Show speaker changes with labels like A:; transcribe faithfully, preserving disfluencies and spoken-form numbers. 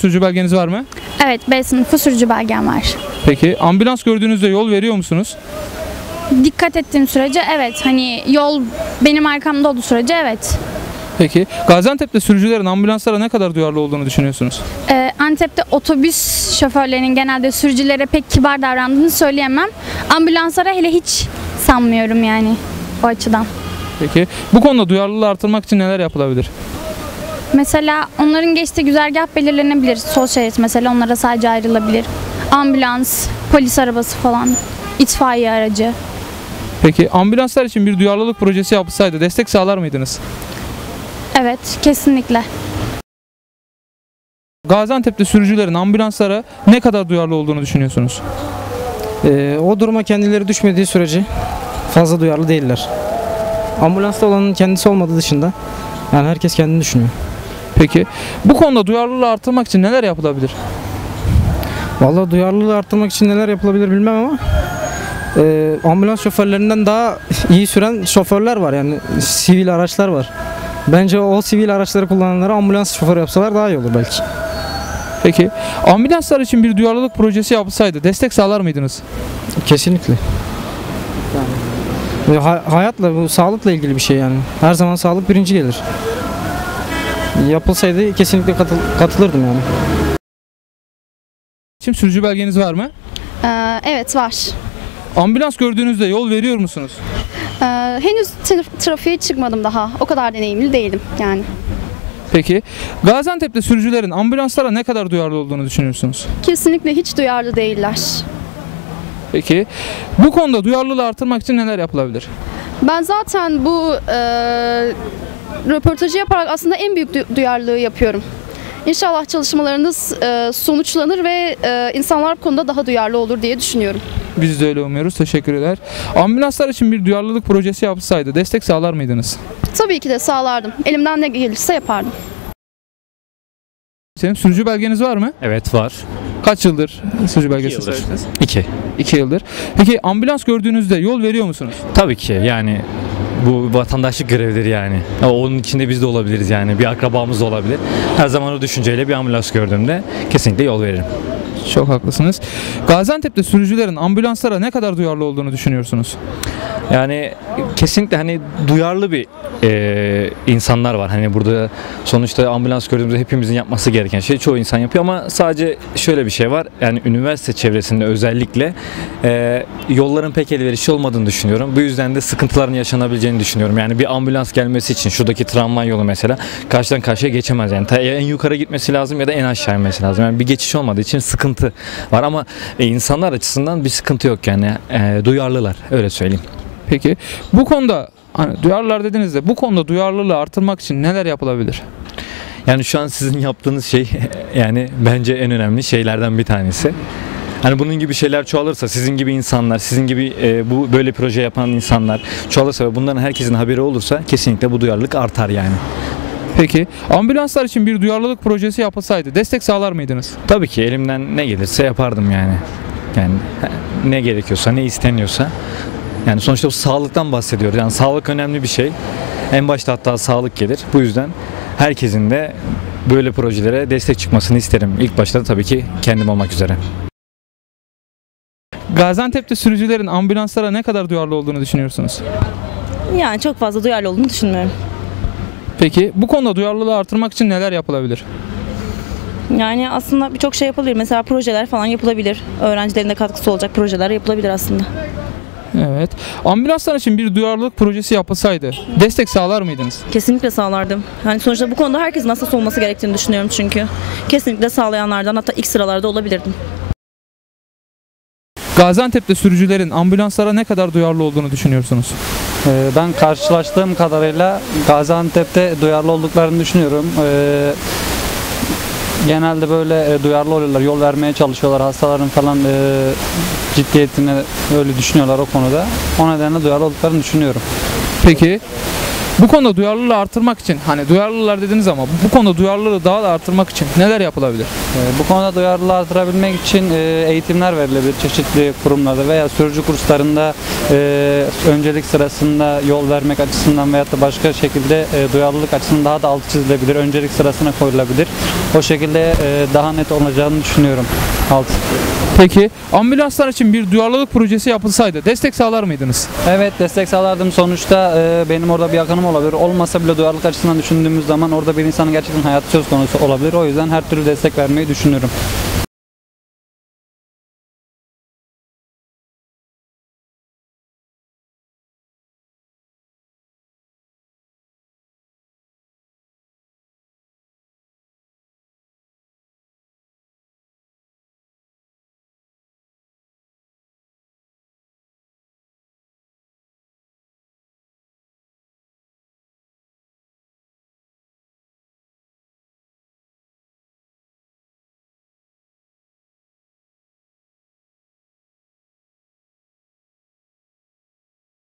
A: Sürücü belgeniz var mı?
B: Evet, B sınıfı sürücü belgem var.
A: Peki ambulans gördüğünüzde yol veriyor musunuz?
B: Dikkat ettiğim sürece evet. Hani yol benim arkamda olduğu sürece evet.
A: Peki Gaziantep'te sürücülerin ambulanslara ne kadar duyarlı olduğunu düşünüyorsunuz?
B: Ee, Antep'te otobüs şoförlerinin genelde sürücülere pek kibar davrandığını söyleyemem. Ambulanslara hele hiç sanmıyorum yani o açıdan.
A: Peki bu konuda duyarlılığı artırmak için neler yapılabilir?
B: Mesela onların geçtiği güzergah belirlenebilir. Sol şerit mesela onlara sadece ayrılabilir. Ambulans, polis arabası falan, itfaiye aracı.
A: Peki ambulanslar için bir duyarlılık projesi yapılsaydı destek sağlar mıydınız?
B: Evet, kesinlikle.
A: Gaziantep'te sürücülerin ambulanslara ne kadar duyarlı olduğunu düşünüyorsunuz?
C: Ee, o duruma kendileri düşmediği sürece fazla duyarlı değiller. Ambulansta olanın kendisi olmadığı dışında yani herkes kendini düşünüyor.
A: Peki bu konuda duyarlılığı artırmak için neler yapılabilir?
C: Vallahi duyarlılığı arttırmak için neler yapılabilir bilmem ama e, ambulans şoförlerinden daha iyi süren şoförler var, yani sivil araçlar var. Bence o sivil araçları kullananları ambulans şoförü yapsalar daha iyi olur belki.
A: Peki ambulanslar için bir duyarlılık projesi yapılsaydı destek sağlar mıydınız?
C: Kesinlikle. Yani, ha- hayatla, bu sağlıkla ilgili bir şey yani. Her zaman sağlık birinci gelir. Yapılsaydı kesinlikle katıl- katılırdım yani.
A: Şimdi sürücü belgeniz var mı?
D: Ee, evet var.
A: Ambulans gördüğünüzde yol veriyor musunuz?
D: Ee, henüz tra- trafiğe çıkmadım daha. O kadar deneyimli değilim yani.
A: Peki Gaziantep'te sürücülerin ambulanslara ne kadar duyarlı olduğunu düşünüyorsunuz?
D: Kesinlikle hiç duyarlı değiller.
A: Peki bu konuda duyarlılığı artırmak için neler yapılabilir?
D: Ben zaten bu e, röportajı yaparak aslında en büyük du- duyarlılığı yapıyorum. İnşallah çalışmalarınız e, sonuçlanır ve e, insanlar bu konuda daha duyarlı olur diye düşünüyorum.
A: Biz de öyle umuyoruz. Teşekkürler. Ambulanslar için bir duyarlılık projesi yapılsaydı destek sağlar mıydınız?
D: Tabii ki de sağlardım. Elimden ne gelirse yapardım.
A: Senin sürücü belgeniz var mı?
E: Evet var.
A: Kaç yıldır sürücü belgesi
E: yıldır.
A: sahipsiniz?
E: İki.
A: İki yıldır. Peki ambulans gördüğünüzde yol veriyor musunuz?
E: Tabii ki yani bu vatandaşlık görevleri yani. Ya onun içinde biz de olabiliriz yani. Bir akrabamız da olabilir. Her zaman o düşünceyle bir ambulans gördüğümde kesinlikle yol veririm.
A: Çok haklısınız. Gaziantep'te sürücülerin ambulanslara ne kadar duyarlı olduğunu düşünüyorsunuz?
E: Yani kesinlikle hani duyarlı bir e, insanlar var. Hani burada sonuçta ambulans gördüğümüzde hepimizin yapması gereken şey çoğu insan yapıyor ama sadece şöyle bir şey var. Yani üniversite çevresinde özellikle e, yolların pek elverişli olmadığını düşünüyorum. Bu yüzden de sıkıntıların yaşanabileceğini düşünüyorum. Yani bir ambulans gelmesi için şuradaki tramvay yolu mesela karşıdan karşıya geçemez. Yani ya en yukarı gitmesi lazım ya da en aşağı inmesi lazım. Yani bir geçiş olmadığı için sıkıntı var ama e, insanlar açısından bir sıkıntı yok yani. E, duyarlılar öyle söyleyeyim.
A: Peki bu konuda hani duyarlılar dediniz de bu konuda duyarlılığı artırmak için neler yapılabilir?
E: Yani şu an sizin yaptığınız şey yani bence en önemli şeylerden bir tanesi. Hani bunun gibi şeyler çoğalırsa, sizin gibi insanlar, sizin gibi e, bu böyle proje yapan insanlar çoğalırsa ve bunların herkesin haberi olursa kesinlikle bu duyarlılık artar yani.
A: Peki ambulanslar için bir duyarlılık projesi yapılsaydı destek sağlar mıydınız?
E: Tabii ki elimden ne gelirse yapardım yani. Yani ne gerekiyorsa, ne isteniyorsa. Yani sonuçta bu sağlıktan bahsediyoruz. Yani sağlık önemli bir şey. En başta hatta sağlık gelir. Bu yüzden herkesin de böyle projelere destek çıkmasını isterim. İlk başta da tabii ki kendim olmak üzere.
A: Gaziantep'te sürücülerin ambulanslara ne kadar duyarlı olduğunu düşünüyorsunuz?
F: Yani çok fazla duyarlı olduğunu düşünmüyorum.
A: Peki bu konuda duyarlılığı artırmak için neler yapılabilir?
F: Yani aslında birçok şey yapılabilir. Mesela projeler falan yapılabilir. Öğrencilerin de katkısı olacak projeler yapılabilir aslında.
A: Evet. Ambulanslar için bir duyarlılık projesi yapılsaydı destek sağlar mıydınız?
F: Kesinlikle sağlardım. Yani sonuçta bu konuda herkesin hassas olması gerektiğini düşünüyorum çünkü. Kesinlikle sağlayanlardan, hatta ilk sıralarda olabilirdim.
A: Gaziantep'te sürücülerin ambulanslara ne kadar duyarlı olduğunu düşünüyorsunuz?
G: Ee, Ben karşılaştığım kadarıyla Gaziantep'te duyarlı olduklarını düşünüyorum. Ee, Genelde böyle e, duyarlı oluyorlar, yol vermeye çalışıyorlar, hastaların falan e, ciddiyetini öyle düşünüyorlar o konuda. O nedenle duyarlı olduklarını düşünüyorum.
A: Peki bu konuda duyarlılığı artırmak için, hani duyarlılar dediniz ama bu konuda duyarlılığı daha da artırmak için neler yapılabilir?
G: Ee, Bu konuda duyarlılığı artırabilmek için e, eğitimler verilebilir çeşitli kurumlarda veya sürücü kurslarında e, öncelik sırasında yol vermek açısından veyahut da başka şekilde e, duyarlılık açısından daha da altı çizilebilir. Öncelik sırasına koyulabilir. O şekilde e, daha net olacağını düşünüyorum. Alt.
A: Peki ambulanslar için bir duyarlılık projesi yapılsaydı destek sağlar mıydınız?
G: Evet, destek sağlardım. Sonuçta e, benim orada bir yakınım olabilir. Olmasa bile duyarlılık açısından düşündüğümüz zaman orada bir insanın gerçekten hayatı söz konusu olabilir. O yüzden her türlü destek vermeyi düşünüyorum.